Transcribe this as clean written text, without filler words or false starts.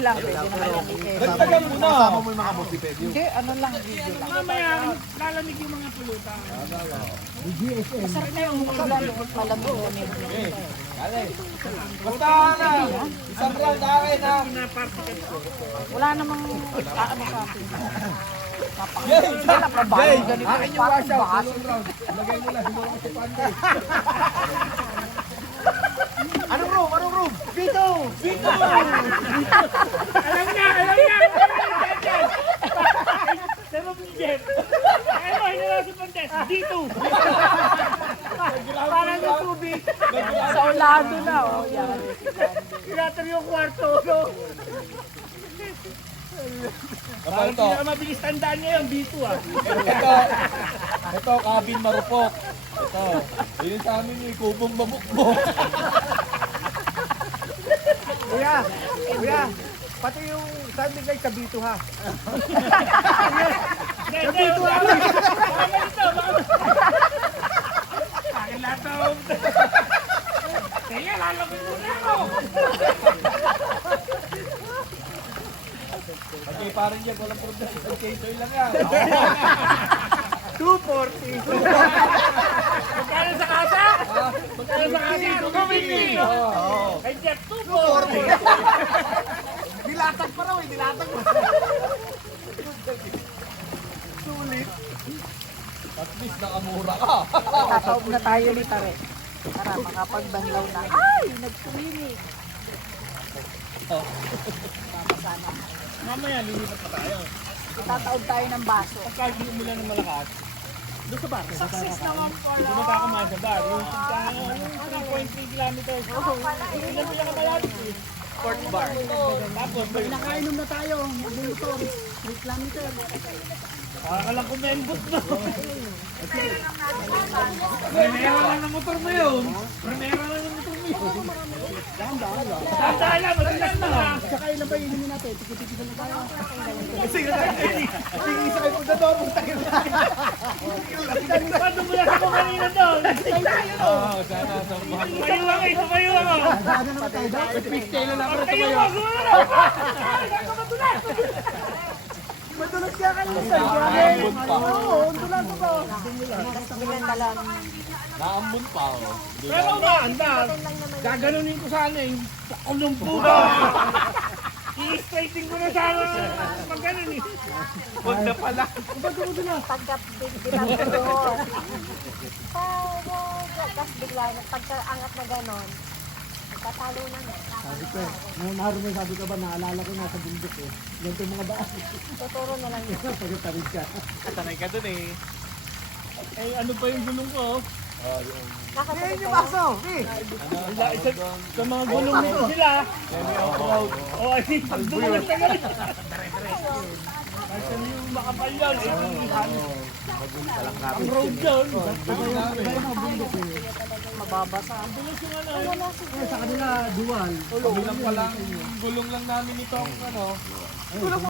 lang, pwede naman lang i-edit. Dagdagan mo na. Kasama mo yung mga boss pwede. Hindi, ano lang, video lang. Mamaya, lalamig yung mga pulutan. Masarap na yung ulan, malamig na medyo. Basta na. Isang round na akin ha. Wala namang ano sa akin. Papakita na pabahay ganito. Akin yung washout. Lagay mo lang. Siguro kasi pande. Anong room? Anong room? Vito! Vito! Alam niya! Pero Miguel, ano, hinala si Pantes, dito! Parang yung tubig. Sa ulado na, oh. Yan. Tinatar yung kwarto, no? Parang Ito. pinakamabilis tandaan niya yung dito, ah. Ito, cabin marupok. Ito. Yun sa amin yung kubong babukbok. Kuya, pati yung Sunday night sa Bito ha. Dito, baka ganito, Akin lahat ng... Kaya lalabas mo na ako! Okay, parang yan. Walang problema. Okay, soy lang yan. 240. Magkano sa kasa? Magkano sa kasa? 250! Kay Jeff, 240! Dilatag pa raw eh, dilatag pa. Sulit. At least nakamura ka. Tataob na tayo ni Tare. Para makapagbanlaw na. Ay, nag-swimming. Tama sana. Mamaya, lilipat pa tayo. Tataob tayo ng baso. Pagka hindi umulan ng malakas, doon sa bar. Success naman pala. Hindi mo kakamaan sa bar. Yung 3.3 kilometers. Ilan pila ka malapit eh? Port bar. Tapos, Nakainom na tayo. Dito, 3 kilometer. ka lang kumembot na. Primera lang ng motor mo yun. Primera lang ng motor mo yun. Tandaan lang, madalas na ha. Saka ilan ba inumin natin? Tiki-tiki na tayo. Sige kayo kung dato, tayo na. Paano mo na ako kanina doon? Oo, sana sa mga. Tumayo ako eh, tumayo ako. Saan naman tayo daw? Pigtail na ako Tumayo tumayo. ako. Ay, ako matulas. Madulas ka kanina. Naambun pa. Oo, dulas ko ba? Maganda lang. Naambun pa. Oh. Pero umaandar. Gaganunin ko sana eh. Sa kulong puto. I-straightening ko na sana pag ganun eh. Huwag na pala. Pagka biglang doon. Tapos bigla na pagkaangat na ganon, tatalo na na. Sabi ko, nung naroon mo sabi ko ba, naalala ko nasa bundok eh. Ganito yung mga daan. Tuturo na lang yun. Pagkatarid ka. Sanay ka dun eh. Eh ano pa yung gulong ko? Nakasakit Yung kayo. baso, eh. Sa mga gulong nito sila. O ay pag dumulat na ganun. Kasi yung makapal yan. Ang road yun. Mababasa. Sa kanila, dual. Gulong pa lang. Gulong lang namin ito. Ano?